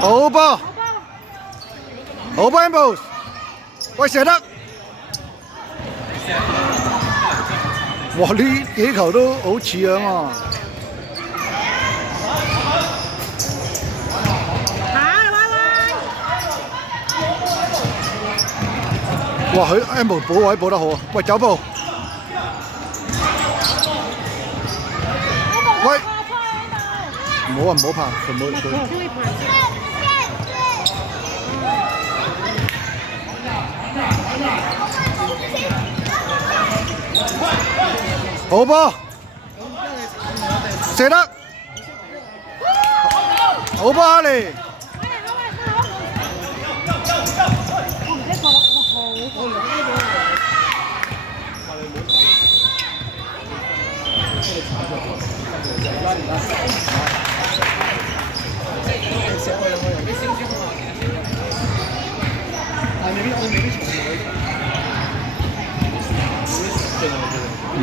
好波，好波 Ambrose， 喂射得，哇呢幾球都好似樣啊！哇佢 Ambrose 補位補得好啊！喂走步，喂，唔好啊唔好拍，佢冇佢。好波，射得，好波哈利。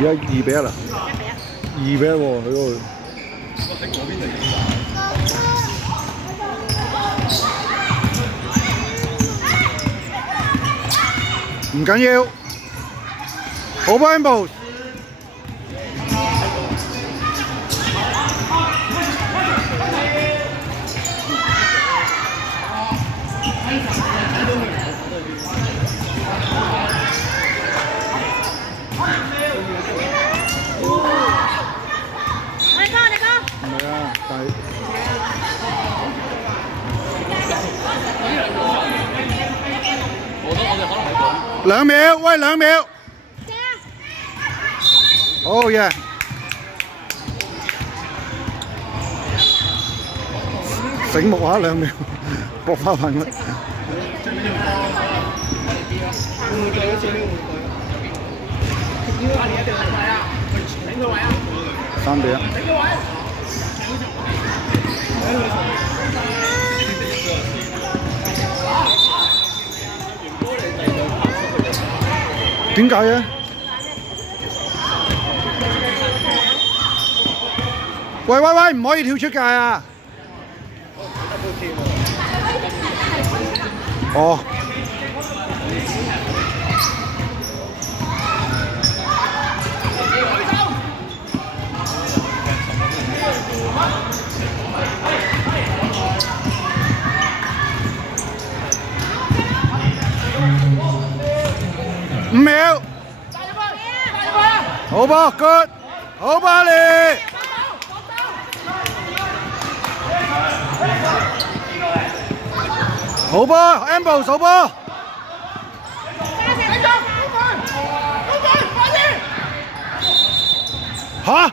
而家2-1啦，2-1喎，佢嗰度。唔緊要，好波 Ambrose。2秒，喂2秒。好嘢！醒目下2秒，搏翻份佢。3-1。點解嘅？喂，唔可以跳出界啊！哦。5秒，好波 ，good， 好波你，好波 ，Ambrose 好波，嚇！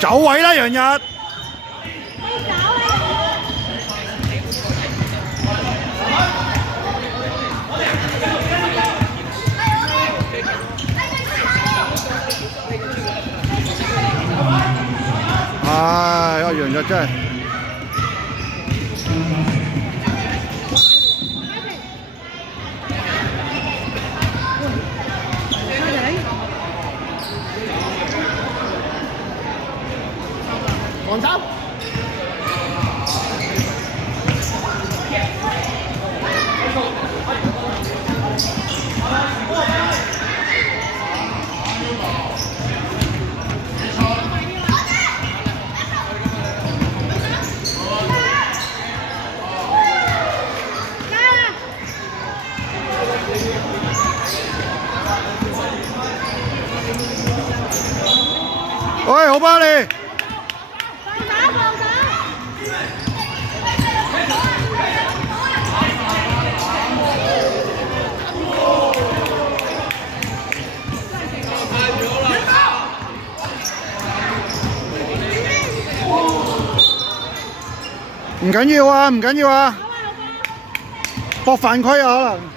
走位啦，楊日。唉，阿楊日真係。黃手。喂，好巴你。唔緊要啊，唔緊要啊，博犯規啊可能。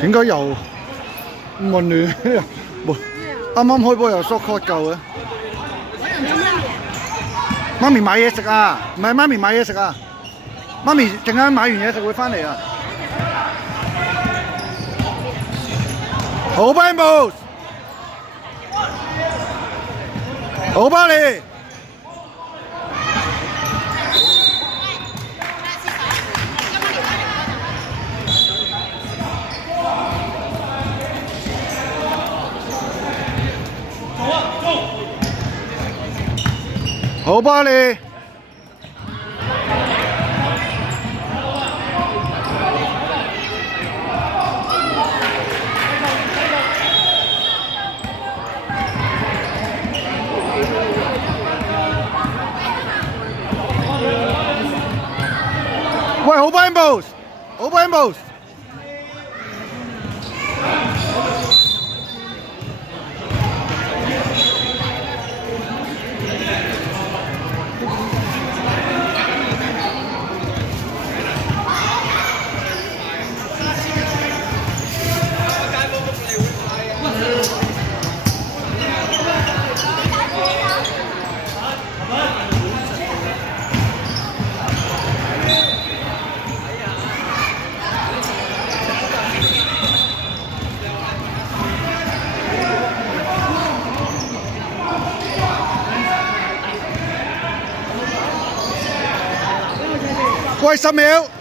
點解又咁混亂？啱啱開波又 short cut 夠嘅。媽咪買嘢食啊！唔係媽咪買嘢食啊！媽咪陣間買完嘢食會翻嚟啊！好班 boss， 好巴你。好巴你。喂，好班 boss， 好班 boss。喂，10秒。